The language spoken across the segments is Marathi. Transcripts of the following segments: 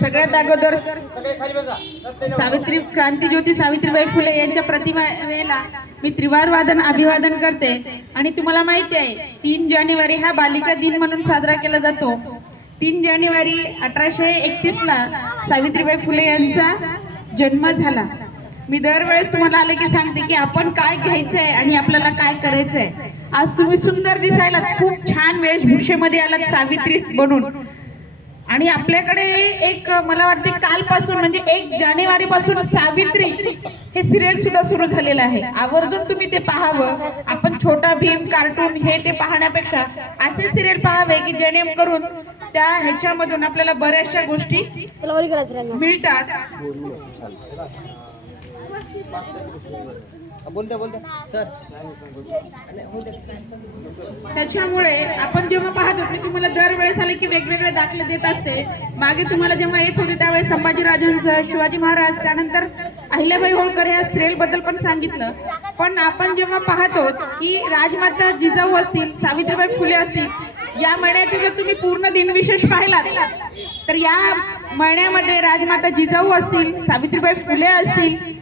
सगळ्यात अगोदर सावित्री क्रांतीज्योती सावित्रीबाई फुले यांच्या प्रतिमेला मी त्रिवार वादन अभिवादन करते. आणि तुम्हाला माहिती आहे तीन जानेवारी हा बालिका दिन म्हणून साजरा केला जातो. तीन जानेवारी अठराशे एकतीस ला सावित्रीबाई फुले यांचा जन्म झाला. मी दरवेळेस तुम्हाला आले की सांगते की आपण काय घ्यायचंय आणि आपल्याला काय करायचंय. आज तुम्ही सुंदर दिसायला खूप छान वेशभूषेमध्ये आलात सावित्री बनून. आणि आपल्याकडे एक मला वाटते कालपासून म्हणजे एक जानेवारी पासून सावित्री हे सिरियल सुद्धा सुरू झालेलं आहे. आवर्जून तुम्ही ते पाहावं. आपण छोटा भीम कार्टून हे ते पाहण्यापेक्षा असे सिरियल पाहावे की जेणेकरून त्या ह्याच्यामधून आपल्याला बऱ्याचशा गोष्टी. मिळतात. बोलते बोलते सर. त्याच्यामुळे आपण जेव्हा पाहतो मी तुम्हाला दरवेळेस आले की वेगवेगळे दाखले देत असते मागे तुम्हाला जेव्हा येत होते त्यावेळेस संभाजीराजांचं शिवाजी महाराज त्यानंतर अहिल्याबाई होळकर या सिरियलबद्दल पण सांगितलं. पण आपण जेव्हा पाहतो की राजमाता जिजाऊ असतील सावित्रीबाई फुले असतील या महिन्याचे जर तुम्ही पूर्ण दिनविशेष पाहिलात तर या महिन्यामध्ये राजमाता जिजाऊ असतील सावित्रीबाई फुले असतील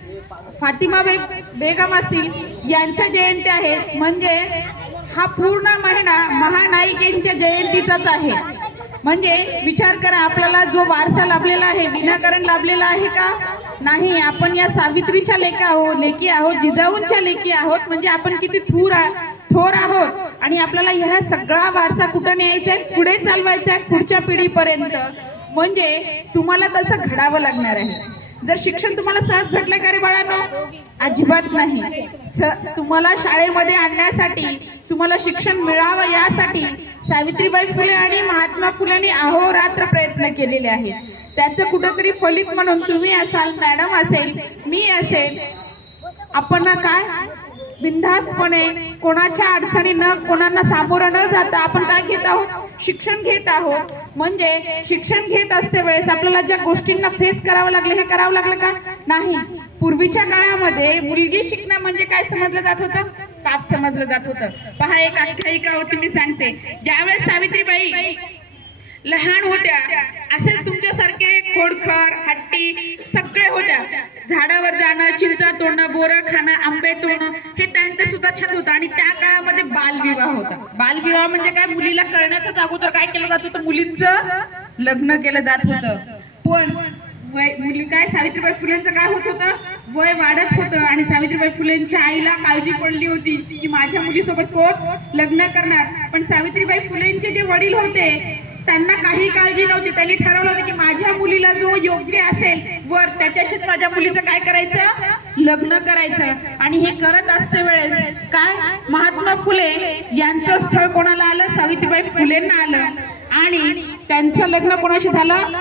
फातिमा बे बेगम असतील यांच्या जयंती आहेत म्हणजे हा पूर्ण महिना महानायिकेंच्या जयंतीचाच आहे. म्हणजे विचार करा आपल्याला जो वारसा लाभलेला आहे विनाकारण लाभलेला आहे का? नाही आपण या सावित्रीच्या लेखा आहोत लेकी आहोत जिजाऊंच्या लेकी आहोत. म्हणजे आपण किती थूर थोर आहोत. आणि आपल्याला ह्या सगळा वारसा कुठं न्यायचा आहे? पुढे चालवायचा आहे पुढच्या पिढीपर्यंत. म्हणजे तुम्हाला तसं घडावं लागणार आहे. जर शिक्षण तुम्हाला सहज भेटलं का रे बाळांनो? अजिबात नाही. स- तुम्हाला शाळेमध्ये आणण्यासाठी तुम्हाला शिक्षण मिळावं यासाठी सावित्रीबाई फुले आणि महात्मा फुलेंनी अहोरात्र प्रयत्न केलेले आहेत. त्याचं कुठंतरी फलित म्हणून तुम्ही असाल मॅडम असेल मी असेल आपण काय? बिनधास्तपणे कोणाच्या अडचणी न कोणाला सामोरं न जाता आपण काय घेत आहोत? शिक्षण घेत आहोत. म्हणजे शिक्षण घेत असते वेळेस आपल्याला ज्या गोष्टींना फेस करावं लागलं हे करावं लागलं का? नाही. पूर्वीच्या काळामध्ये मुलगी शिकणं म्हणजे काय समजलं जात होतं? पाप समजलं जात होतं. पहा एक आख्यायिका होती मी सांगते. ज्यावेळेस सावित्रीबाई लहान होत्या असेच तुमच्यासारखे खोडखर हट्टी सगळे होत्या. झाडावर जाणं चिंचा तोडणं बोरं खाणं आंबे तोडणं हे त्यांचं सुद्धा छंद होतं. आणि त्या काळामध्ये बालविवाह होता. बालविवाह म्हणजे काय? मुलीला करण्याचाच अगोदर काय केलं जात होतं? मुलींचं लग्न केलं जात होतं. पण वय मुली काय? सावित्रीबाई फुलेंचं काय होत होतं? वय वाढत होतं. आणि सावित्रीबाई फुलेंच्या आईला काळजी पडली होती की माझ्या मुलीसोबत कोण लग्न करणार? पण सावित्रीबाई फुलेंचे जे वडील होते त्यांना काही काळजी नव्हती. त्यांनी ठरवलं होतं की माझ्या मुलीला जो योग्य असेल वर त्याच्याशीच माझ्या मुलीचं काय करायचं? लग्न करायचं. आणि हे करत असते वेळेस काय? महात्मा फुले यांचं स्थळ कोणाला आलं? सावित्रीबाई फुलेंना आलं. आणि त्यांचं लग्न कोणाशी झालं?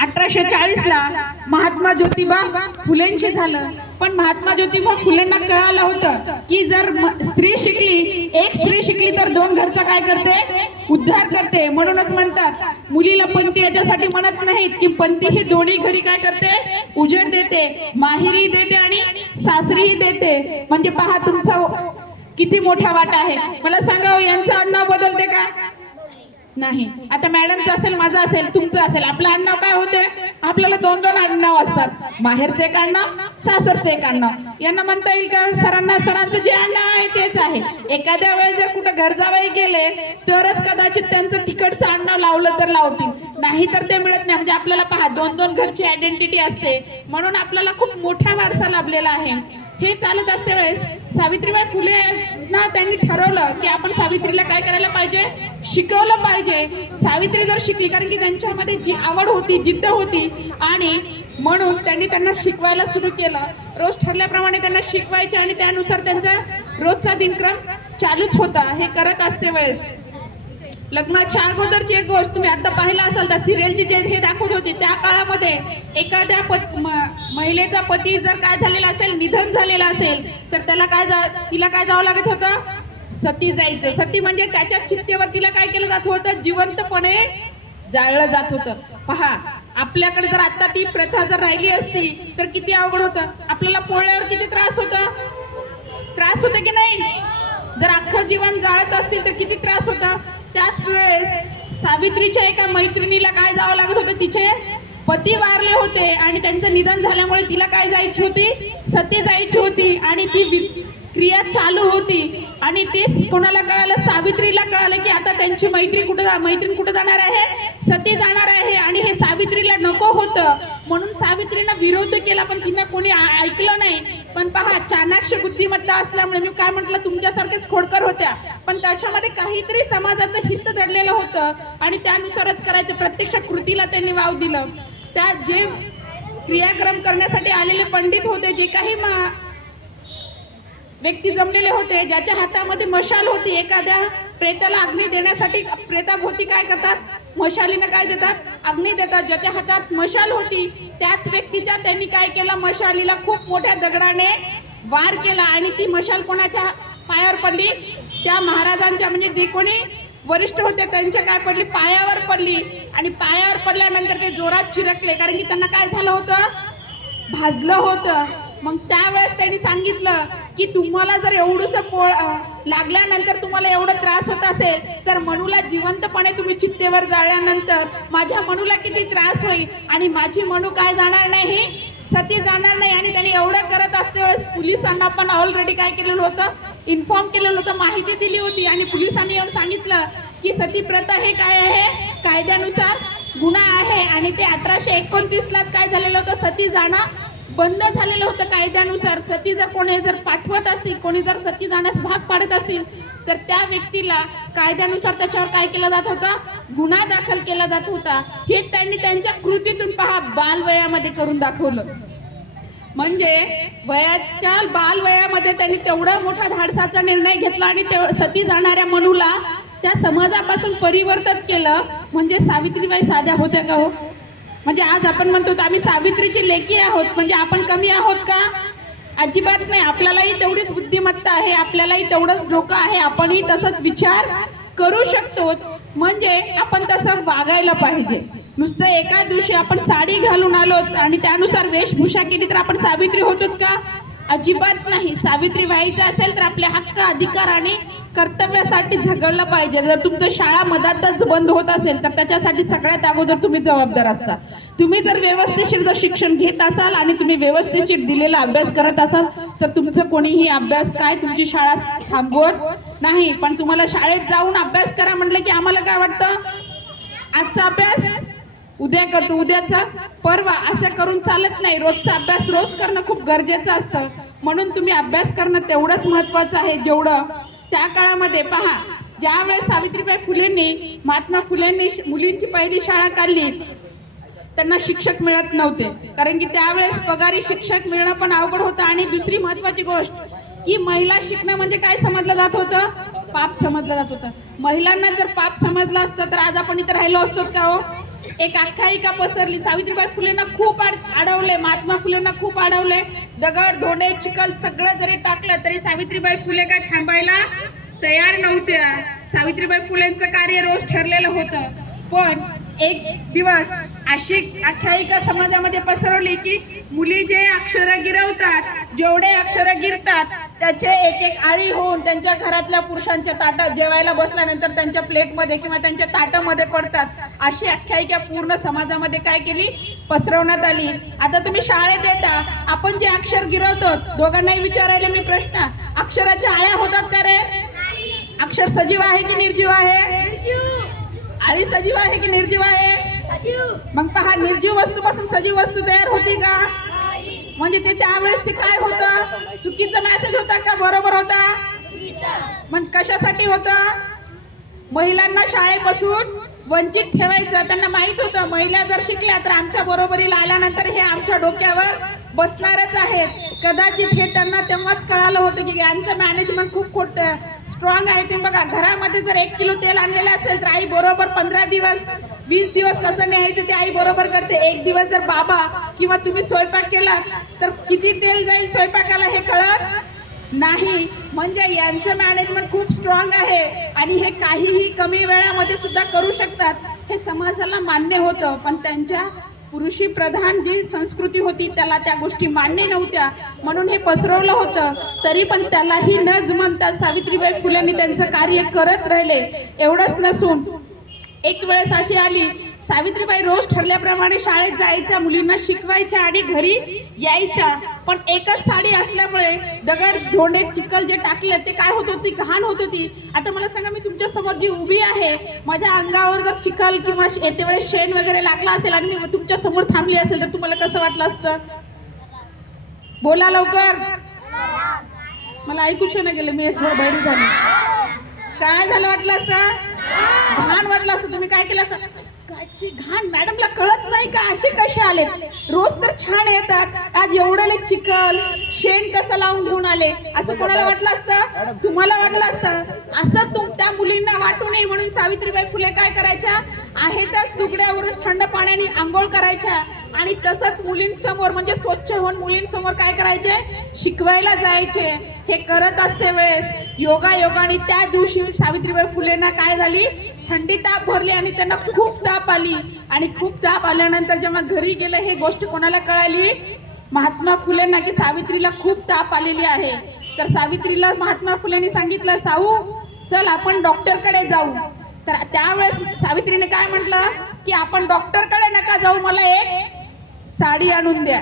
अठराशे चाळीस ला महात्मा ज्योतिबा फुलेंशी झालं. पण महात्मा ज्योतिबा फुलेंना कळालं होतं की जर स्त्री शिकली एक स्त्री शिकली तर दोन घरचा काय करते? उद्धार करते म्हणूनच म्हणतात मुलीला पंथी याच्यासाठी म्हणत नाहीत की पंथी ही दोन्ही घरी काय करते? उजेड देते माहेरी देते आणि सासरीही देते. म्हणजे पहा तुमचा किती मोठा वाटा आहे. मला सांगा हो, यांचं आडनाव बदलते का? नाही. आता मॅडमचं असेल माझं असेल तुमचं असेल. आपलं आडनाव काय होते? आपल्याला दोन दोन आडनाव असतात. माहेरचे एक आडनाव सासरचे एक आडनाव यांना म्हणता येईल का सरांना सरांचं जे आडनाव आहे तेच आहे. एखाद्या वेळेस जर कुठं घर जावई गेले तरच कदाचित त्यांचं तिकडचं आडनाव लावलं तर लावतील. नाही तर ते मिळत नाही. म्हणजे आपल्याला पहा दोन दोन घरची आयडेंटिटी असते. म्हणून आपल्याला खूप मोठा वारसा लाभलेला आहे. हे चालत असते वेळेस सावित्रीबाई फुले ना त्यांनी ठरवलं की आपण सावित्रीला काय करायला पाहिजे? शिकवलं पाहिजे. सावित्री जर शिकली कारण की त्यांच्यामध्ये जी आवड होती जिद्द होती आणि म्हणून त्यांनी त्यांना शिकवायला सुरू केलं. रोज ठरल्याप्रमाणे त्यांना शिकवायचे आणि त्यानुसार त्यांचा रोजचा दिनक्रम चालूच होता. हे करत असते वेळेस. लग्नाच्या अगोदरची एक गोष्ट तुम्ही आता पाहिला असाल तर सिरियलची जे हे दाखवत होती त्या काळामध्ये एखाद्या पत महिलेचा पती जर काय झालेला असेल निधन झालेला असेल तर त्याला काय जा तिला काय जावं लागत होतं? सती जायचं. सती म्हणजे त्याच्या चित्तेवर तिला काय केलं जात होतं? जिवंतपणे जाळलं जात होतं. पहा आपल्याकडे जर आता ती प्रथा जर राहिली असती तर किती अवघड होतं? आपल्याला पोळल्यावर किती त्रास होता? त्रास होता की नाही? जर अख्खं जीवन जाळत असतील तर किती त्रास होता? त्याच वेळेस सावित्रीच्या एका मैत्रिणीला काय जावं लागत होतं? तिचे पती वारले होते आणि त्यांचं निधन झाल्यामुळे तिला काय जायची होती? सती जायची होती आणि ती क्रिया चालू होती. आणि ते कोणाला कळालं? सावित्रीला कळालं की आता त्यांची मैत्री कुठं जा- मैत्रीण कुठं जाणार आहे? सती जाणार आहे आणि हे सावित्रीला नको होतं. म्हणून सावित्रीनं विरोध केला पण तिनं कोणी ऐकलं नाही. पण पहा चाणाक्ष बुद्धिमत्ता असल्यामुळे मी काय म्हटलं तुमच्यासारखेच खोडकर होत्या. पण त्याच्यामध्ये काहीतरी समाजाचं हित दडलेलं होतं आणि त्यानुसारच करायचं. प्रत्यक्ष कृतीला त्यांनी वाव दिलं. त्या जे क्रियाक्रम करण्यासाठी आलेले पंडित होते जे काही मा- व्यक्ती जमलेले होते ज्याच्या हातामध्ये मशाल होती एखाद्या प्रेताला अग्नी देण्यासाठी प्रेताभोवती काय करतात? मशालीनं काय देतात? अग्नी देतात. ज्याच्या हातात मशाल होती त्याच व्यक्तीच्या त्यांनी काय केलं? मशालीला खूप मोठ्या दगडाने वार केला आणि ती मशाल कोणाच्या पायावर पडली? त्या महाराजांच्या म्हणजे जे कोणी वरिष्ठ होते त्यांच्या काय पडली? पायावर पडली. आणि पायावर पडल्यानंतर ते जोरात चिरकले कारण की त्यांना काय झालं होतं? भाजलं होतं. मग त्यावेळेस त्यांनी सांगितलं की तुम्हाला जर एवढंसं पोळ लागल्यानंतर तुम्हाला एवढा त्रास होत असेल तर मनूला जिवंतपणे तुम्ही चित्तेवर जाळल्यानंतर माझ्या मनूला किती त्रास होईल? आणि माझी मनू काय जाणार नाही? सती जाणार नाही. आणि त्यांनी एवढं करत असते वेळेस पोलिसांना पण ऑलरेडी काय केलेलं होतं? इन्फॉर्म केलेलं होतं माहिती दिली होती. आणि पोलिसांनी येऊन सांगितलं की सती प्रथा हे काय आहे? कायद्यानुसार गुन्हा आहे. आणि ते अठराशे एकोणतीसलाच काय झालेलं होतं? सती जाणं. बंद झालेलं होतं कायद्यानुसार. सती जर कोणी जर पाठवत असतील कोणी जर सती जाण्यास भाग पाडत असतील तर त्या व्यक्तीला कायद्यानुसार त्याच्यावर काय केलं जात होतं? गुन्हा दाखल केला जात होता. हे त्यांनी त्यांच्या कृतीतून पहा बालवयामध्ये करून दाखवलं. म्हणजे वयाच्या बालवयामध्ये त्यांनी तेवढा मोठा धाडसाचा निर्णय घेतला आणि सती जाणाऱ्या मनूला त्या समाजापासून परिवर्तन केलं. म्हणजे सावित्रीबाई साध्या होत्या का हो? म्हणजे आज आपण म्हणतो तर आम्ही सावित्रीची लेखी आहोत. म्हणजे आपण कमी आहोत का? अजिबात नाही. आपल्यालाही तेवढीच बुद्धिमत्ता आहे. आपल्यालाही तेवढंच डोकं आहे. आपणही तसंच विचार करू शकतो. म्हणजे आपण तसं वागायला पाहिजे. नुसतं एका दिवशी आपण साडी घालून आलो आणि त्यानुसार वेशभूषा केली तर आपण सावित्री होतो का? अजिबात नाही. सावित्री व्हायचं असेल तर आपले हक्क अधिकार आणि कर्तव्यासाठी झगडलं पाहिजे. जर तुमचं शाळा मधातच बंद होत असेल तर त्याच्यासाठी सगळ्यात अगोदर तुम्ही जबाबदार असता. तुम्ही जर व्यवस्थिशीर जर शिक्षण घेत असाल आणि तुम्ही व्यवस्थिशीर दिलेला अभ्यास करत असाल तर तुमचं कोणीही अभ्यास काय तुमची शाळा थांबवत नाही. पण तुम्हाला शाळेत जाऊन अभ्यास करा म्हटलं की आम्हाला काय वाटतं? आजचा अभ्यास उद्या करतो उद्याचा परवा असं करून चालत नाही. रोजचा अभ्यास रोज करणं खूप गरजेचं असतं. म्हणून तुम्ही अभ्यास करणं तेवढंच महत्वाचं आहे. जेवढं त्या काळामध्ये पहा ज्यावेळेस सावित्रीबाई फुलेंनी महात्मा फुलेंनी मुलींची पहिली शाळा काढली त्यांना शिक्षक मिळत नव्हते. कारण की त्यावेळेस पगारी शिक्षक मिळणं पण अवघड होतं. आणि दुसरी महत्वाची गोष्ट की महिला शिकणं म्हणजे काय समजलं जात होतं? पाप समजलं जात होतं. महिलांना जर पाप समजलं असतं तर आज आपण इथं राहिलो असतो का हो? एक आख्यायिका पसरली. सावित्रीबाई फुलेंना खूप आड अडवले महात्मा फुलेंना खूप अडवले दगड धोंडे चिखल सगळं जरी टाकलं तरी सावित्रीबाई फुले काय थांबायला तयार नव्हत्या. सावित्रीबाई फुलेंचं कार्य रोज ठरलेलं होतं. पण एक दिवस अशी आख्यायिका समाजामध्ये पसरवली की मुली जे अक्षर गिरवतात जेवढे अक्षर गिरतात त्याचे एक एक आळी होऊन त्यांच्या घरातल्या पुरुषांच्या ताटात जेवायला बसल्यानंतर त्यांच्या प्लेटमध्ये किंवा त्यांच्या ताटामध्ये पडतात. अशी आख्यायिका पूर्ण समाजामध्ये काय केली? पसरवण्यात आली. आता तुम्ही शाळेत येता आपण जे अक्षर गिरवतो दोघांनाही विचारायला मी प्रश्न अक्षराच्या आळ्या होतात का रे? अक्षर सजीव आहे की निर्जीव आहे? आळी सजीव आहे की निर्जीव आहे? मग पहा निर्जीव वस्तूपासून सजीव वस्तू तयार होती का? म्हणजे ते त्यावेळेस ते काय होतं? चुकीचा मेसेज होता का? बरोबर होता? मग कशासाठी होतं? महिलांना शाळेपासून वंचित ठेवायचं त्यांना माहीत होतं. महिला जर शिकल्या तर आमच्या बरोबरीला आल्यानंतर हे आमच्या डोक्यावर बसणारच आहेत कदाचित हे त्यांना तेव्हाच कळालं होतं की यांचं मॅनेजमेंट खूप खोट स्ट्रॉंग आहे. ते बघा घरामध्ये जर एक किलो तेल आणलेलं असेल तर आई बरोबर पंधरा दिवस वीस दिवस कसं न्यायचं ते आई बरोबर करते. एक दिवस जर बाबा किंवा तुम्ही स्वयंपाक केला तर किती तेल जाईल स्वयंपाकाला हे कळत नाही. म्हणजे यांचं मॅनेजमेंट खूप स्ट्रॉंग आहे आणि हे काहीही कमी वेळामध्ये सुद्धा करू शकतात. हे समाजाला मान्य होतं पण त्यांच्या पुरुषी प्रधान जी संस्कृती होती त्याला त्या गोष्टी मान्य नव्हत्या. म्हणून हे पसरवलं होतं. तरी पण त्यालाही न जुमानता सावित्रीबाई फुलेंनी त्यांचं कार्य करत राहिले. एवढंच नसून एक वेळेस अशी आली सावित्रीबाई रोज ठरल्याप्रमाणे शाळेत जायच्या मुलींना शिकवायच्या आणि घरी यायच्या. पण एकच साडी असल्यामुळे दगड धोंडे चिखल जे टाकले ते काय होत होती? घाण होत होती. आता मला सांगा मी तुमच्यासमोर जी उभी आहे माझ्या अंगावर जर चिखल किंवा येते वेळेस शेण वगैरे लागला असेल आणि मी तुमच्यासमोर थांबली असेल तर तुम्हाला कसं वाटलं असतं? बोला लवकर. मला ऐकूच नाही गेलं मी थोडं बैरी झाली काय झालं वाटलं असं घाण वाटलं असतं. तुम्ही काय केलं असतं? काची घाण. मॅडमला कळत नाही का असे कसे आले? रोज तर छान येतात. आज एवढे चिखल शेण कसं लावून घेऊन आले? असं कोणाला वाटलं असतं? तुम्हाला वाटलं असतं? असं तुम त्या मुलींना वाटू नये म्हणून सावित्रीबाई फुले काय करायच्या? आहे त्याच तुकड्यावरून थंड पाण्याने आंघोळ करायच्या. आणि तसंच मुलींसमोर म्हणजे स्वच्छ होऊन मुलींसमोर काय करायचे? शिकवायला जायचे. हे करत असते वेळेस. योगा योगाने त्या दिवशी सावित्रीबाई फुलेंना काय झाली? थंडी ताप भरली आणि त्यांना खूप ताप आली. आणि खूप ताप आल्यानंतर जेव्हा घरी गेलं हे गोष्ट कोणाला कळाली? महात्मा फुलेंना की सावित्रीला खूप ताप आलेली आहे. तर सावित्रीला महात्मा फुलेंनी सांगितलं साऊ चल आपण डॉक्टरकडे जाऊ. तर त्यावेळेस सावित्रीने काय म्हटलं? की आपण डॉक्टरकडे नका जाऊ मला एक साडी आणून द्या.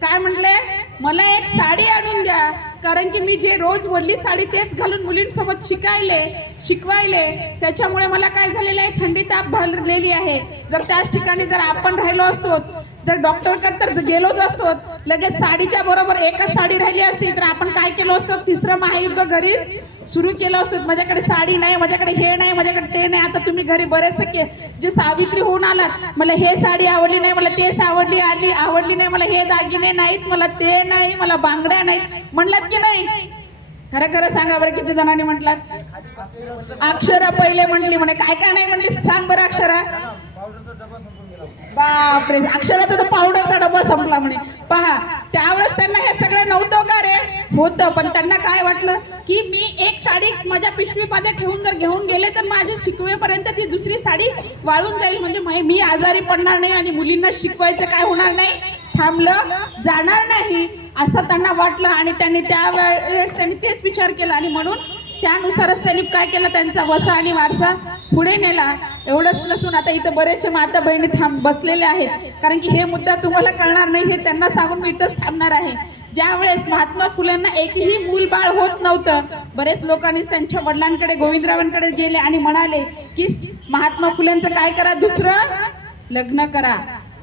काय म्हटले मला एक साडी आणून द्या. कारण की मी जे रोज वल्ली साडी तेच घालून मुलींसोबत शिकायले शिकवायले त्याच्यामुळे मला काय झालेलं आहे? थंडी ताप भरलेली आहे. जर त्याच ठिकाणी जर आपण राहिलो असतो जर डॉक्टरकडे तर गेलोच असतो लगेच साडीच्या बरोबर एकच साडी राहिली असती तर आपण काय केलं असतो? तिसरं महायुद्ध घरी सुरू केलं असतं. माझ्याकडे साडी नाही माझ्याकडे हे नाही माझ्याकडे ते नाही. आता तुम्ही घरी बरेचसे के जे सावित्री होऊन आलात मला हे साडी आवडली नाही मला तेच आवडली आली आवडली नाही मला हे दागिने नाहीत मला ते नाही मला बांगड्या नाहीत. म्हणलात की नाही? खरं खरं सांगा बरं किती जणांनी म्हटलात? अक्षरा पहिले म्हटली म्हणे. काय काय नाही म्हटली सांग बरं अक्षरा. बापरे अक्षराचा तर पावडरचा डबा संपला म्हणे. पहा त्यावेळेस त्यांना हे सगळं नव्हतं का रे? होतं पण त्यांना काय वाटलं? की मी एक साडी माझ्या पिशवीमध्ये ठेवून जर घेऊन गेले तर माझे शिकवेपर्यंत ती दुसरी साडी वाळून जाईल. म्हणजे मी आजारी पडणार नाही आणि मुलींना शिकवायचं काय होणार नाही? थांबलं जाणार नाही असं त्यांना वाटलं. आणि त्यांनी त्यावेळेस त्यांनी तेच विचार केला. आणि म्हणून त्यानुसारच त्यांनी काय केलं? त्यांचा वसा आणि वारसा पुढे नेला. एवढंच नसून आता इथं बरेचसे माता बहिणी थांब बसलेले आहेत. कारण की हे मुद्दा तुम्हाला कळणार नाही हे त्यांना सांगून मी इथंच थांबणार आहे. ज्या वेळेस महात्मा फुलेंना एकही मूल बाळ होत नव्हतं बरेच लोकांनी त्यांच्या वडिलांकडे गोविंदरावांकडे गेले आणि म्हणाले की महात्मा फुलेंचं काय करा दुसरं? लग्न करा.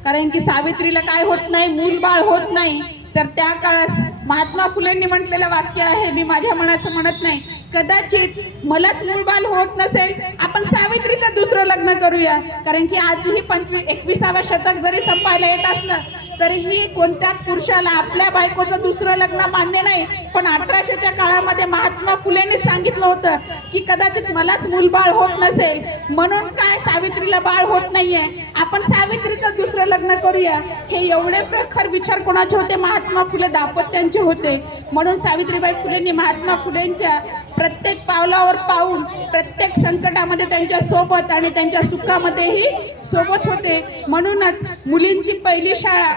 कारण की सावित्रीला काय होत नाही? मूल बाळ होत नाही. तर त्या काळात महात्मा फुलेंनी म्हटलेलं वाक्य आहे मी माझ्या मनाचं म्हणत नाही. कदाचित मलाच मुलबाल होत नसेल आपण सावित्रीचं दुसरं लग्न करूया. कारण की आजही पंचवी एकविसावा शतक जरी संपायला येत असलं तरीही कोणत्याच पुरुषाला आपल्या बायकोचं दुसरं लग्न मान्य नाही. पण अठराशेच्या काळामध्ये महात्मा फुलेंनी सांगितलं होतं की कदाचित मलाच मूलबाळ होत नसेल. म्हणून काय सावित्रीला बाळ होत नाहीये? आपण सावित्रीचं दुसरं लग्न करूया. हे एवढे प्रखर विचार कोणाचे होते? महात्मा फुले दापत्यांचे होते. म्हणून सावित्रीबाई फुलेंनी महात्मा फुलेंच्या प्रत्येक पावलावर पाहून प्रत्येक संकटामध्ये त्यांच्यासोबत आणि त्यांच्या सुखामध्येही सोबत होते. म्हणूनच मुलींची पहिली शाळा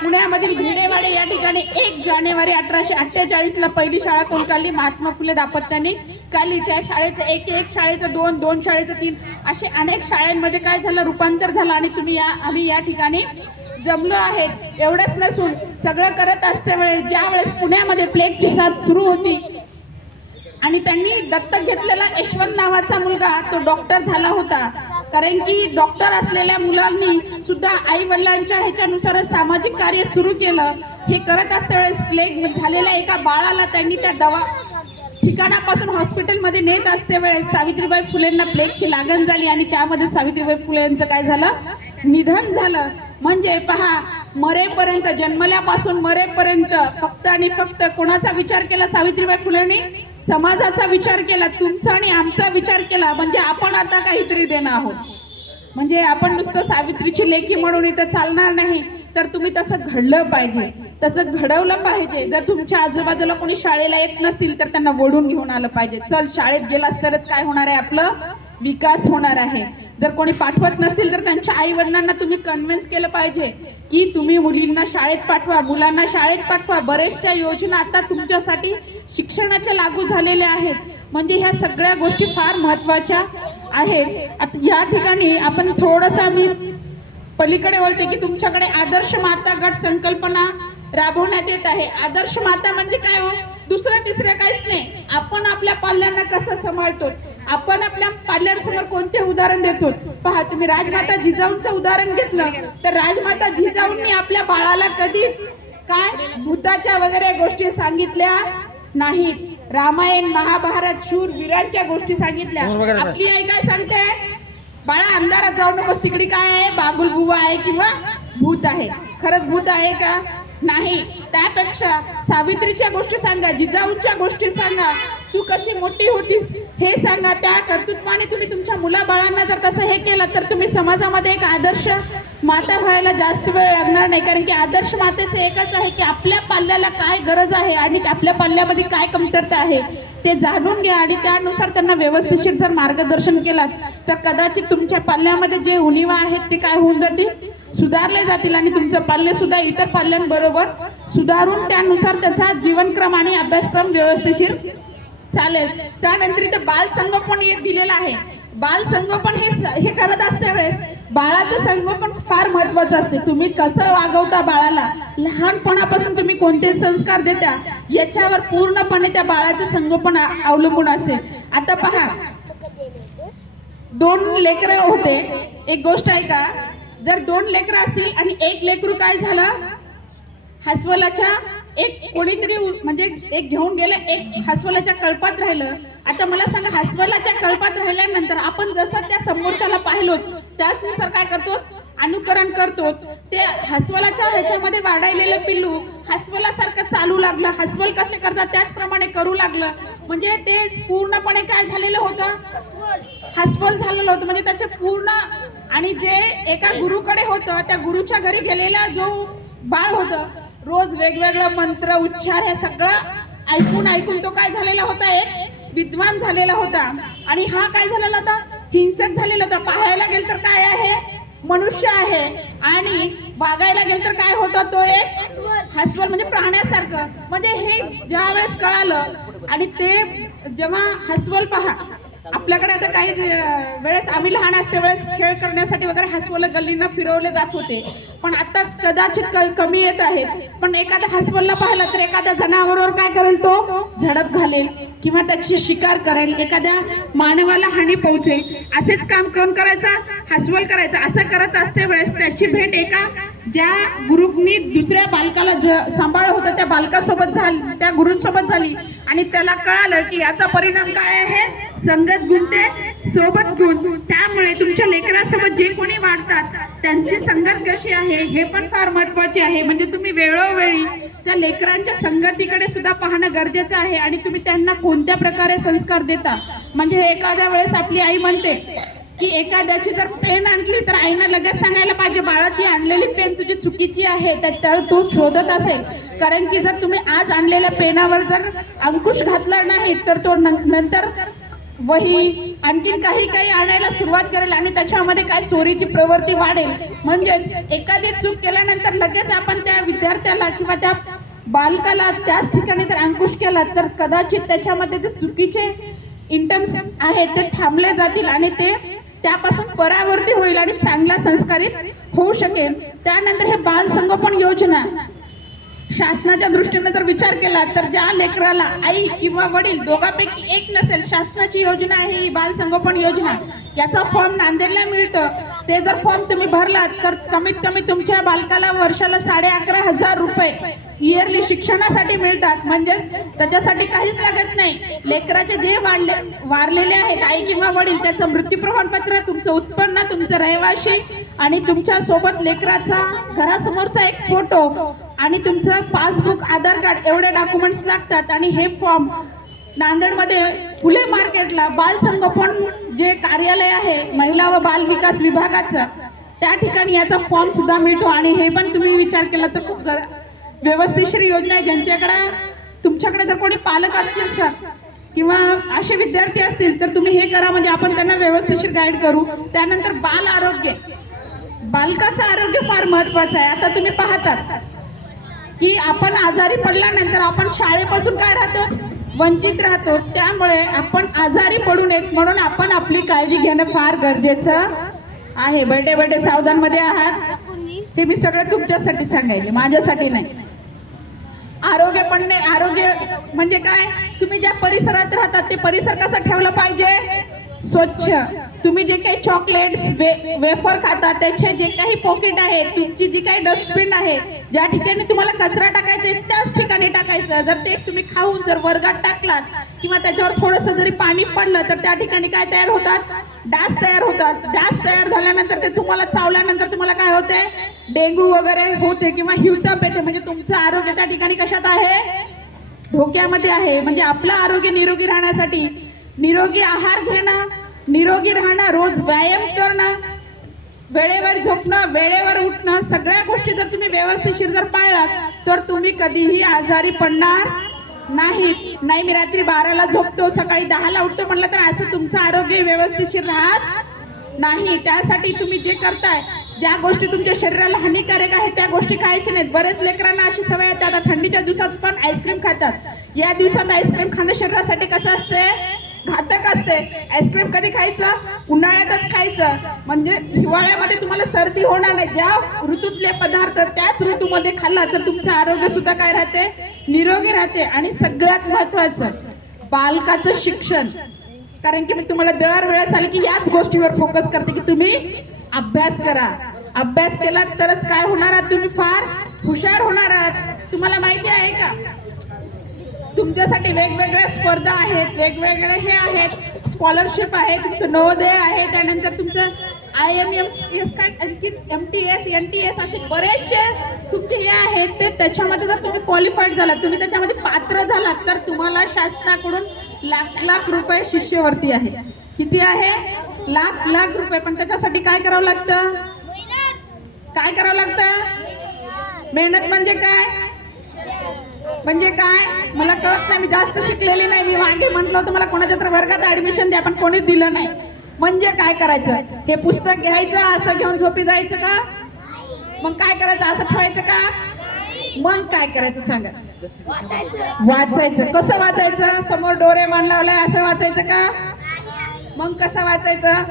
पुण्यामधील भिडेवाडे या ठिकाणी एक जानेवारी अठराशे अठ्ठेचाळीसला पहिली शाळा कोण चालली महात्मा फुले दापत्याने काली त्या शाळेचं एक एक शाळेचं दोन दोन शाळेचं तीन असे अनेक शाळांमध्ये काय झालं? रूपांतर झालं आणि तुम्ही या आम्ही या ठिकाणी जमलो आहेत एवढंच नसून सगळं करत असते वेळेस ज्या वेळेस पुण्यामध्ये प्लेगची साथ सुरू होती आणि त्यांनी दत्तक घेतलेला यशवंत नावाचा मुलगा तो डॉक्टर झाला होता. कारण की डॉक्टर असलेल्या मुलांनी सुद्धा आई वडिलांच्या ह्याच्यानुसार सामाजिक कार्य सुरू केलं. हे करत असतेवेळेस प्लेग झालेल्या एका बाळाला त्यांनी त्या दवा ठिकाणापासून हॉस्पिटलमध्ये नेत असते वेळेस सावित्रीबाई फुलेंना प्लेगची लागण झाली आणि त्यामध्ये सावित्रीबाई फुलेंचं काय झालं? निधन झालं. म्हणजे पहा मरेपर्यंत जन्मल्यापासून मरेपर्यंत फक्त आणि फक्त कोणाचा विचार केला सावित्रीबाई फुलेंनी? समाजाचा विचार केला तुमचा आणि आमचा विचार केला म्हणजे आपण आता काहीतरी देणं आहोत. म्हणजे आपण नुसतं सावित्रीची लेखी म्हणून इथं चालणार नाही तर तुम्ही तसं घडलं पाहिजे. तसं घडवलं पाहिजे. जर तुमच्या आजूबाजूला कोणी शाळेला येत नसतील तर त्यांना ओढून घेऊन आलं पाहिजे. चल शाळेत गेलास तरच काय होणार आहे आपलं? विकास होणार आहे. जर कोणी पाठवत नसतील तर त्यांच्या आई वडिलांना तुम्ही कन्व्हिन्स केलं पाहिजे की तुम्ही मुलींना शाळेत पाठवा मुलांना शाळेत पाठवा. बऱ्याचशा योजना आता तुमच्यासाठी शिक्षणाच्या लागू झालेल्या आहेत. म्हणजे ह्या सगळ्या गोष्टी फार महत्त्वाच्या आहेत. आता या ठिकाणी आपण थोडंसं मी पलीकडे बोलते की तुमच्याकडे आदर्श माता गट संकल्पना राबवण्यात येत आहे. आदर्श माता म्हणजे काय हो? दुसरं तिसरं काहीच नाही. आपण आपल्या पाल्यांना कसं सांभाळतो? आपण आपल्या पाल्यांसमोर कोणते उदाहरण देतो? पहा तुम्ही राजमाता जिजाऊंचं उदाहरण घेतलं. तर राजमाता जिजाऊंनी आपल्या बाळाला कधी काय भूताच्या वगैरे गोष्टी सांगितल्या नाहीत रामायण महाभारत शूर वीरांच्या गोष्टी सांगितल्या. आपली आई काय सांगते? बाळा अंधारात जाऊ नकोस. तिकडे काय आहे? बाबुल बुवा आहे किंवा भूत आहे. खरंच भूत आहे का? नाही. त्यापेक्षा सावित्रीच्या गोष्टी सांगा जिजाऊच्या गोष्टी सांगा. तू कशी मोठी होतीस? हे सांगा त्या कर्तृत्वाने तुम्ही तुमच्या मुलाबाळांना जर कसं हे केलं तर तुम्ही समाजामध्ये एक आदर्श माता व्हायला जास्त वेळ लागणार नाही. कारण की आदर्श मातेचं एकच आहे की आपल्या पाल्याला काय गरज आहे आणि आपल्या पाल्यामध्ये काय कमतरता आहे ते जाणून घ्या. आणि त्यानुसार त्यांना व्यवस्थित जर मार्गदर्शन केलात तर कदाचित तुमच्या पाल्यामध्ये जे उणिवा आहेत ते काय होऊन जातील? सुधारले जातील आणि तुमचं पाल्य सुद्धा इतर पाल्यांबरोबर सुधारून त्यानुसार त्याचा जीवनक्रम आणि अभ्यासक्रम व्यवस्थिशीर चालेल. त्यानंतर इथं बाल संगोपन दिलेलं आहे. बाल संगोपन हे हे करत असते वेळेस बाळाचं संगोपन फार महत्वाचं असते. तुम्ही कसं वागवता बाळाला? लहानपणापासून तुम्ही कोणते संस्कार देता? याच्यावर पूर्णपणे त्या बाळाचं संगोपन अवलंबून असते. आता पहा. दोन लेकरं होते. एक गोष्ट आहे का जर दोन लेकरं असतील आणि एक लेकरू काय झालं? हसवलाच्या एक कोणीतरी उ- म्हणजे एक घेऊन गेलं एक हसवलाच्या कळपात राहिलं. आता मला सांगा हसवलाच्या कळपात राहिल्यानंतर आपण जसं त्या समोरच्याला पाहिलो त्याचनुसार काय करतो अनुकरण करतो ते हसवलाच्या ह्याच्यामध्ये वाढायलेलं पिल्लू हसवलासारखं चालू लागलं. हसवल कसे करतात? त्याचप्रमाणे करू लागलं. म्हणजे ते पूर्णपणे काय झालेलं होतं? हसवल झालेलं होतं. म्हणजे त्याचे पूर्ण आणि जे एका गुरुकडे होतं त्या गुरुच्या घरी गेलेला जो बाळ होतं रोज वेगवेगळं मंत्र उच्चार हे सगळं ऐकून ऐकून तो काय झालेला होता एक? विद्वान झालेला होता. आणि हा काय झालेला होता? हिंसक झालेला होता. पाहायला गेल तर काय आहे? मनुष्य आहे. आणि वागायला गेल तर काय होता तो एक? हसवल म्हणजे प्राण्यासारखं. म्हणजे हे ज्या वेळेस कळालं आणि ते जेव्हा हसवल पहा आपल्याकडे आता काही वेळेस आम्ही लहान असते वेळेस खेळ करण्यासाठी वगैरे हसवलं गल्लींना फिरवले जात होते. पण आता कदाचित कमी येत आहेत. पण एखादा हसवलला पाहिलं तर एखाद्या जनावरावर काय करेल तो? झडप घालेल किंवा त्याची शिकार करेल. एखाद्या मानवाला हानी पोहोचेल. असेच काम कोण करायचा? हसवल करायचा. असं करत असते वेळेस त्याची भेट एका ज्या गुरुनी दुसऱ्या बालकाला ज सांभाळ होता त्या बालकासोबत झाली त्या गुरुंसोबत झाली. आणि त्याला कळालं की याचा परिणाम काय आहे? संगत गुंते सोबत गुण. त्यामुळे तुमच्या लेकरासोबत जे कोणी वाढतात त्यांची संगत कशी आहे हे पण फार महत्त्वाचे आहे. म्हणजे तुम्ही वेळोवेळी त्या लेकरांच्या संगतीकडे सुद्धा पाहणं गरजेचं आहे आणि तुम्ही त्यांना कोणत्या प्रकारे संस्कार देता? म्हणजे एखाद्या वेळेस आपली आई म्हणते की एखाद्याची जर पेन आणली तर आईनं लगेच सांगायला पाहिजे बाळा ती आणलेली पेन तुझी चुकीची आहे तर त्या- तो शोधत असेल. कारण की जर तुम्ही आज आणलेल्या पेनावर जर अंकुश घातला नाही तर तो नंतर वही आणखीन काही काही आणायला सुरुवात करेल आणि त्याच्यामध्ये काय चोरीची प्रवृत्ती वाढेल. म्हणजे एखादी चूक केल्यानंतर लगेच आपण त्या विद्यार्थ्याला किंवा त्या बालकाला त्याच ठिकाणी जर अंकुश केला तर कदाचित त्याच्यामध्ये जे चुकीचे इंटम्स आहेत ते थांबले जातील आणि ते त्यापासून परावर्ती होईल आणि चांगला संस्कारित होऊ शकेल. त्यानंतर हे बाल संगोपन योजना. शासनाच्या दृष्टीने जर विचार केला तर ज्या लेकराला आई किंवा वडील दोघांपैकी एक नसेल शासनाची योजना आहे ही बाल संगोपन योजना. याचा फॉर्म नांदेडला मिळतं. ते जर फॉर्म तुम्ही भरलात तर कमीत कमी तुमच्या बालकाला वर्षाला साडे अकरा हजार रुपये इयरली शिक्षणासाठी मिळतात. म्हणजे त्याच्यासाठी काहीच लागत नाही. लेकराचे जे वाढले वारलेले आहेत आई किंवा वडील त्याचं मृत्यू प्रमाणपत्र तुमचं उत्पन्न तुमचं रहिवाशी आणि तुमच्यासोबत लेकराचा घरासमोरचा एक फोटो आणि तुमचं पासबुक आधार कार्ड एवढे डॉक्युमेंट्स लागतात आणि हे फॉर्म नांदेडमध्ये फुले मार्केटला बाल संगोपन जे कार्यालय आहे महिला व बाल विकास विभागाचं त्या ठिकाणी याचा फॉर्म सुद्धा मिळतो. आणि हे पण तुम्ही विचार केला तर खूप गर- योजना आहे. ज्यांच्याकडे तुमच्याकडे जर कोणी पालक असतील सर किंवा असे विद्यार्थी असतील तर तुम्ही हे करा. म्हणजे आपण त्यांना व्यवस्थेशीर गाईड करू. त्यानंतर बाल आरोग्य. बालकाचं आरोग्य फार महत्वाचं आहे. आता तुम्ही पाहतात. की आपण आजारी पडल्यानंतर आपण शाळेपासून काय राहतो? वंचित राहतो. त्यामुळे आपण आजारी पडू नयेत म्हणून आपण आपली काळजी घेणं फार गरजेचं आहे. बर्थडे बर्थडे सावधानमध्ये आहात. ते मी सगळं तुमच्यासाठी सांगायचे माझ्यासाठी नाही. आरोग्य पण नाही. आरोग्य म्हणजे काय? तुम्ही ज्या परिसरात राहतात ते परिसर कसा ठेवला पाहिजे? स्वच्छ. तुम्ही जे काही चॉकलेट वेफर खाता त्याचे जे काही पॉकेट आहे तुमची जी काही डस्टबिन आहे ज्या ठिकाणी तुम्हाला कचरा टाकायचा आहे, त्याच ठिकाणी टाकायचं. जर ते तुम्ही खाऊन जर वर्गात टाकलात किंवा त्याच्यावर थोडंसं जरी पाणी पडलं तर त्या ठिकाणी काय तयार होतात? डास तयार होतात. डास तयार झाल्यानंतर ते तुम्हाला चावल्यानंतर तुम्हाला काय होते? डेंग्यू वगैरे होते किंवा हिवताप येते. म्हणजे तुमचं आरोग्य त्या ठिकाणी कशात आहे? धोक्यामध्ये आहे. म्हणजे आपलं आरोग्य निरोगी राहण्यासाठी निरोगी आहार घेणं निरोगी राहणं रोज व्यायाम करणं वेळेवर झोपणं वेळेवर उठणं सगळ्या गोष्टी जर तुम्ही व्यवस्थितशीर जर पाळलात तर तुम्ही कधीही आजारी पडणार नाही नाही मी रात्री बाराला झोपतो सकाळी दहाला उठतो म्हटलं तर असं तुमचं आरोग्य व्यवस्थितशीर राहत नाही. त्यासाठी तुम्ही जे करताय ज्या गोष्टी तुमच्या शरीराला हानिकारक आहेत त्या गोष्टी खायच्या नाहीत. बरेच लेकरांना अशी सवय येते आता थंडीच्या दिवसात पण आईस्क्रीम खातात. या दिवसात आईस्क्रीम खाणं शरीरासाठी कसं असते घातक असते. आईस्क्रीम कधी खायचं? उन्हाळ्यातच खायचं. म्हणजे हिवाळ्यामध्ये तुम्हाला सर्दी होणार नाही. ज्या ऋतूतले पदार्थ त्याच ऋतूमध्ये खाल्ला तर तुमचं आरोग्य सुद्धा काय राहते? निरोगी राहते. आणि सगळ्यात महत्वाचं बालकाचं शिक्षण. कारण की मी तुम्हाला दर वेळेस आले की याच गोष्टीवर फोकस करते की तुम्ही अभ्यास करा. अभ्यास केला तरच काय होणार आहात तुम्ही? फार हुशार होणार आहात. तुम्हाला माहिती आहे का? तुमच्यासाठी वेगवेगळ्या स्पर्धा आहेत वेगवेगळे हे आहेत स्कॉलरशिप आहे तुमचं नवोदय आहे त्यानंतर तुमचं आय एम एम एस काय आणखी M T S N T S असे बरेचसे तुमचे हे आहेत ते त्याच्यामध्ये जर तुम्ही क्वालिफाईड झालात तुम्ही त्याच्यामध्ये पात्र झालात तर तुम्हाला शासनाकडून लाख लाख रुपये शिष्यवृत्ती आहे. किती आहे? लाख लाख रुपये. पण त्याच्यासाठी काय करावं लागतं? काय करावं लागतं? मेहनत म्हणजे काय? म्हणजे काय? मला कळत नाही मी जास्त शिकलेली नाही. मी मागे म्हटलं होतं मला कोणाच्या तर वर्गात ऍडमिशन द्या पण कोणीच दिलं नाही. म्हणजे काय करायचं? हे पुस्तक घ्यायचं असं घेऊन झोपी जायचं का? मग काय करायचं? असं ठेवायचं का? मग काय करायचं सांगा? वाचायचं. कसं वाचायचं? समोर डोरे मान लावलाय असं वाचायचं का? मग कसं वाचायचं?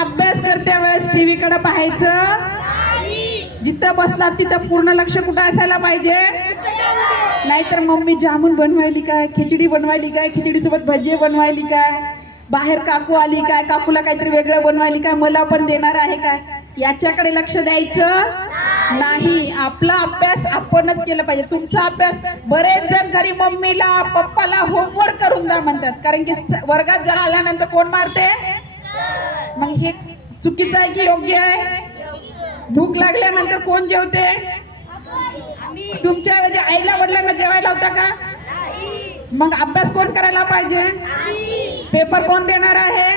अभ्यास करत्या वेळेस टीव्ही कडे पाहायचं? जिथं बसलात तिथं पूर्ण लक्ष कुठं असायला पाहिजे? नाहीतर मम्मी जामून बनवायली काय खिचडी बनवायली काय खिचडी सोबत भजी बनवायली काय बाहेर काकू आली काय काकूला काहीतरी वेगळं बनवायली काय मला पण देणार आहे काय? याच्याकडे लक्ष द्यायचं नाही. आपला अभ्यास आपणच केला पाहिजे. तुमचा अभ्यास बरेच जण घरी मम्मीला पप्पाला होमवर्क करून द्या म्हणतात. कारण की वर्गात जर आल्यानंतर कोण मारते? मग हे चुकीचं आहे की योग्य आहे? भूक लागल्यानंतर कोण जेवते? तुमच्या म्हणजे आईला वडिलांना जेवायला होता का? मग अभ्यास कोण करायला पाहिजे? पेपर कोण देणार आहे?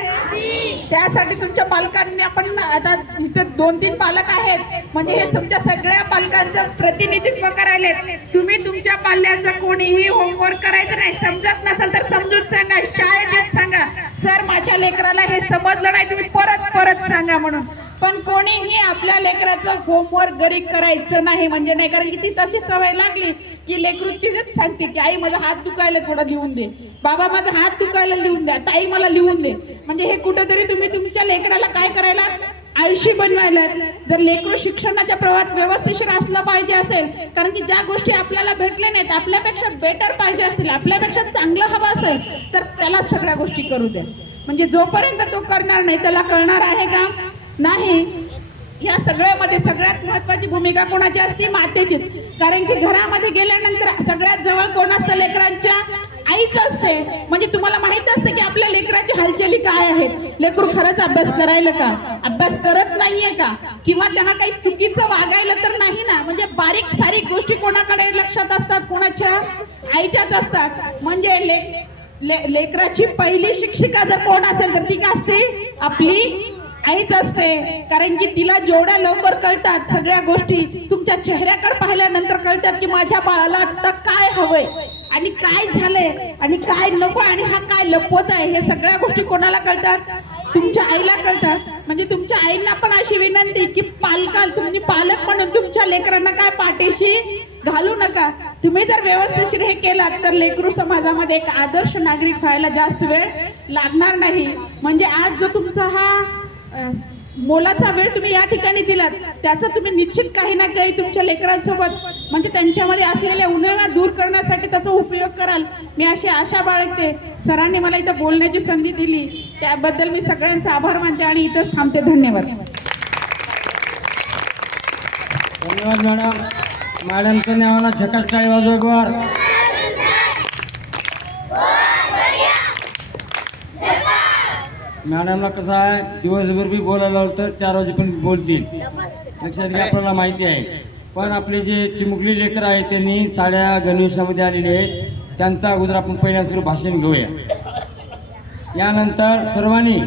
त्यासाठी तुमच्या पालकांनी आपण आता इथे दोन तीन पालक आहेत. म्हणजे हे तुमच्या सगळ्या पालकांचं प्रतिनिधित्व करायले तुम्ही तुमच्या पाल्याचं कोणीही होमवर्क करायचं नाही समजत नसेल तर समजून सांगा शाळेत सांगा. सर माझ्या लेकराला हे समजलं नाही तुम्ही परत परत सांगा म्हणून. पण कोणीही आपल्या लेकराचं होमवर्क घरी करायचं नाही म्हणजे नाही कारण की ती तशी सवय लागली की लेकरू तिथेच सांगते की आई माझा हात दुखायला थोडं लिहून दे. बाबा माझा हात दुखायला लिहून द्या. ताई मला लिहून दे. म्हणजे हे कुठेतरी तुम्ही तुमच्या लेकराला काय करायला आळशी बनवायला. जर लेकरू शिक्षणाच्या प्रवास व्यवस्थेशीर असला पाहिजे असेल कारण की ज्या गोष्टी आपल्याला भेटल्या नाहीत आपल्यापेक्षा बेटर पाहिजे असतील आपल्यापेक्षा चांगलं हवं असेल तर त्याला सगळ्या गोष्टी करू द्या. म्हणजे जोपर्यंत तो करणार नाही त्याला कळणार आहे का? नाही. या सगळ्यामध्ये सगळ्यात महत्वाची भूमिका कोणाची असते? मातेची कारण की घरामध्ये गेल्यानंतर सगळ्यात जवळ कोण असतं लेकरांच्या आईच असते. म्हणजे तुम्हाला माहीत असते की आपल्या लेकराची हालचाली काय आहेत? लेकरू खरंच अभ्यास करायला का? अभ्यास करत नाहीये का? किंवा त्यांना काही चुकीचं वागायला तर नाही ना? म्हणजे बारीक सारीक गोष्टी कोणाकडे लक्षात असतात? कोणाच्या? आईच्याच असतात. म्हणजे ले ले- लेकराची पहिली शिक्षिका जर कोण असेल तर ती काय असते? आपली आईच असते. कारण की तिला जेवढ्या लवकर कळतात सगळ्या गोष्टी तुमच्या चेहऱ्याकडे पाहिल्यानंतर कळतात की माझ्या बाळाला आता काय हवंय? आणि काय झालंय? आणि काय नको आणि हा काय लपवत आहे? हे सगळ्या गोष्टी कोणाला कळतात? तुमच्या आईला कळतात. म्हणजे तुमच्या आईंना पण अशी विनंती की पालकाल तुम्ही पालक म्हणून तुमच्या लेकरांना काय पाठीशी घालू नका. तुम्ही जर व्यवस्थेशीर हे केलात तर लेकरू समाजामध्ये एक आदर्श नागरिक व्हायला जास्त वेळ लागणार नाही. म्हणजे आज जो तुमचा हा मोलाचा वेळ तुम्ही या ठिकाणी दिलात. त्याचा तुम्ही निश्चित काही ना काही तुमच्या लेकरांसोबत म्हणजे त्यांच्यामध्ये असलेल्या उन्हाळा दूर करण्यासाठी त्याचा उपयोग कराल. मी अशी आशा बाळगते. सरांनी मला इथं बोलण्याची संधी दिली. त्याबद्दल मी सगळ्यांचा आभार मानते आणि इथंच थांबते. धन्यवाद. धन्यवाद मॅडम. मॅडमचं नावानं झकास टाळी वाजवा एक वार मॅडमला कसं आहे दिवसभर बी बोलायला तर चार वाजेपर्यंत बोलतील. लक्षात घ्या आपल्याला माहिती आहे. पण आपले जे चिमुकली लेकर आहेत त्यांनी साड्या गणवेशामध्ये आलेले आहेत. त्यांचा अगोदर आपण पहिल्या सुरू भाषण घेऊया. यानंतर सर्वांनी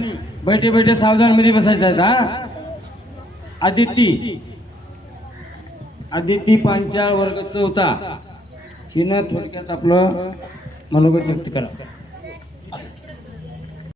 बैठे बैठे सावधानमध्ये बसायचं आहे हा? आदिती आदिती पांचाळ वर्ग चौथा हिनं थोडक्यात आपलं मनोगत व्यक्त करा.